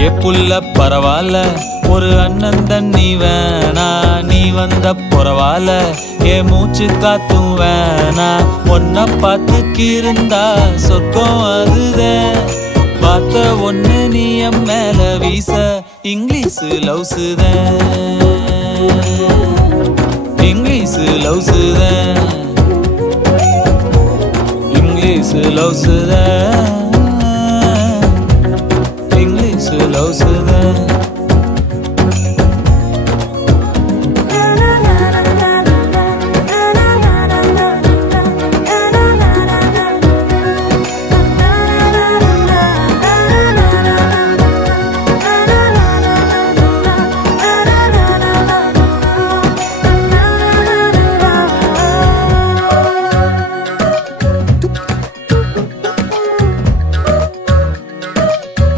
ஏ புள்ள பரவாயில்ல, ஒரு அண்ணன் தண்ணி வேணா, நீ வந்த பரவாயில்ல, ஏ மூச்சு காத்தும் வேணா. ஒன்ன பார்த்துக்கு இருந்தா சொர்க்கம் அதுதான், பார்த்த ஒண்ணு நீ என் மேல வீச இங்கிலீஷ் லவ்ஸுதான், இங்கிலீஷ் லவ்ஸுதான், இங்கிலீஷ் லவ்ஸுதான்.